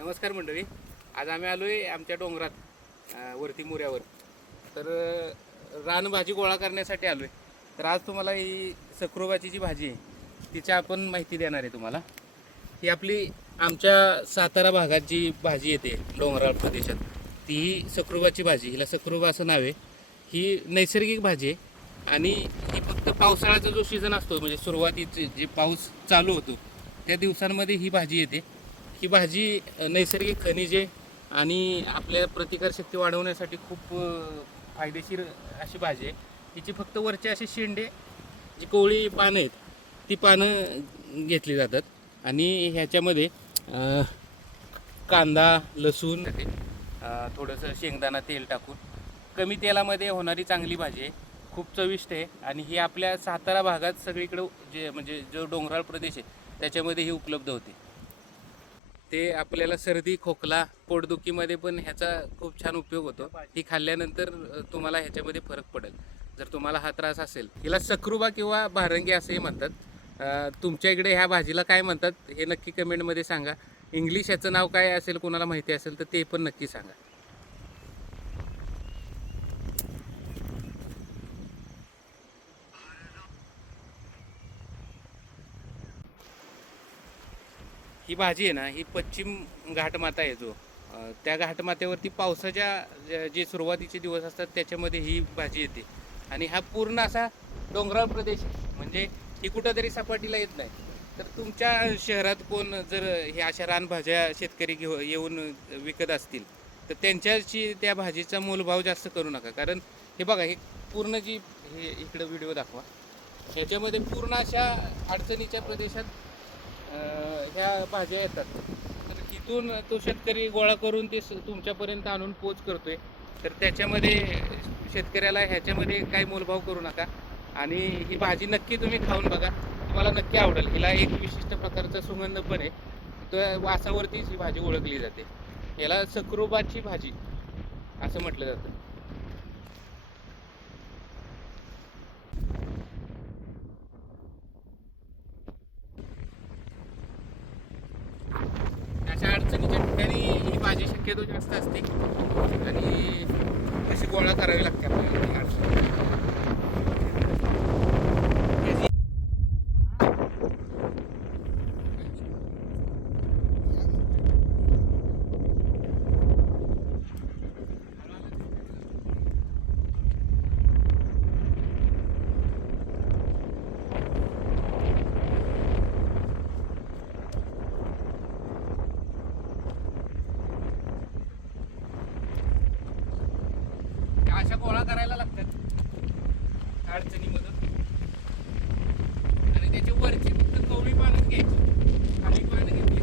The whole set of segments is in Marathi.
नमस्कार मंडळी. आज आम्ही आलो आहे आमच्या डोंगरात वरती मुऱ्यावर. तर रानभाजी गोळा करण्यासाठी आलो आहे. तर आज तुम्हाला ही सक्रोबाची जी भाजी आहे तिची आपण माहिती देणार आहे तुम्हाला. ही आपली आमच्या सातारा भागात जी भाजी येते डोंगराळ प्रदेशात, ती सक्रोबाची भाजी. हिला सक्रोबा असं नाव आहे. ही नैसर्गिक भाजी आहे आणि ही फक्त पावसाळ्याचा जो सीझन असतो, म्हणजे सुरुवातीचे जे पाऊस चालू होतो त्या दिवसांमध्ये ही भाजी येते. ही भाजी नैसर्गिक खनिजे आणि आपल्या प्रतिकारशक्ती वाढवण्यासाठी खूप फायदेशीर अशी भाजी आहे. हिची फक्त वरचे असे शेंडे, जी कोवळी पानं आहेत, ती पानं घेतली जातात आणि ह्याच्यामध्ये कांदा, लसूण, थोडंसं शेंगदाणा तेल टाकून कमी तेलामध्ये होणारी चांगली भाजी आहे. खूप चविष्ट आहे आणि ही आपल्या सातारा भागात सगळीकडं जे म्हणजे जो डोंगराळ प्रदेश आहे त्याच्यामध्ये ही उपलब्ध होते. ते आपल्याला सर्दी, खोकला, पोटदुखीमध्ये पण ह्याचा खूप छान उपयोग होतो. ही खाल्ल्यानंतर तुम्हाला ह्याच्यामध्ये फरक पडेल जर तुम्हाला हा त्रास असेल. हिला सक्रुबा किंवा भारंगी असंही म्हणतात. तुमच्या इकडे ह्या भाजीला काय म्हणतात हे नक्की कमेंटमध्ये सांगा. इंग्लिश ह्याचं नाव काय असेल, कोणाला माहिती असेल तर ते पण नक्की सांगा. ही भाजी आहे ना, ही पश्चिम घाटमाता आहे जो त्या घाटमाथ्यावरती पावसाच्या जे सुरुवातीचे दिवस असतात त्याच्यामध्ये ही भाजी येते. आणि हा पूर्ण असा डोंगराळ प्रदेश आहे, म्हणजे ही कुठंतरी सपाटीला येत नाही. तर तुमच्या शहरात कोण जर हे अशा रानभाज्या शेतकरी येऊन विकत असतील तर त्यांच्याशी त्या भाजीचा मोलभाव जास्त करू नका. कारण हे बघा, हे पूर्ण जी हे इकडं व्हिडिओ दाखवा, ह्याच्यामध्ये पूर्ण अशा अडचणीच्या प्रदेशात ह्या भाज्या येतात. तर इथून तो शेतकरी गोळा करून ते तुमच्यापर्यंत आणून पोच करतोय. तर त्याच्यामध्ये शेतकऱ्याला ह्याच्यामध्ये काही मोलभाव करू नका आणि ही भाजी नक्की तुम्ही खाऊन बघा, तुम्हाला नक्की आवडेल. हिला एक विशिष्ट प्रकारचा सुगंध पण आहे, तर वासावरतीच ही भाजी ओळखली जाते. याला सक्रोबाची भाजी असं म्हटलं जातं. अशा अडचणीच्या ठिकाणी ही भाजी शक्यतो जास्त असते आणि अशी गोळा करावी लागते आपल्याला ती अडचण. अशा गोळा करायला लागतात अडचणीमधून आणि त्याची वरची फक्त कवळी पानं घ्यायची, खाली पानं घेतली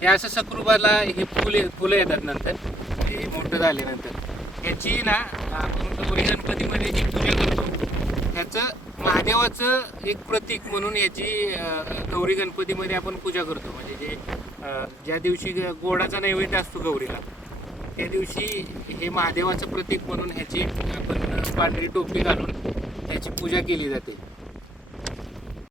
हे असं सक्रुबाला हे फुलं येतात. नंतर हे मोठं झाल्यानंतर ह्याची ना आपण गौरी गणपतीमध्ये जी पूजा करतो ह्याचं महादेवाचं एक प्रतीक म्हणून याची गौरी गणपतीमध्ये आपण पूजा करतो. म्हणजे जे ज्या दिवशी गोडाचा नैवेद्य असतो गौरीला, त्या दिवशी हे महादेवाचं प्रतीक म्हणून ह्याची आपण पांढरी टोपी घालून ह्याची पूजा केली जाते.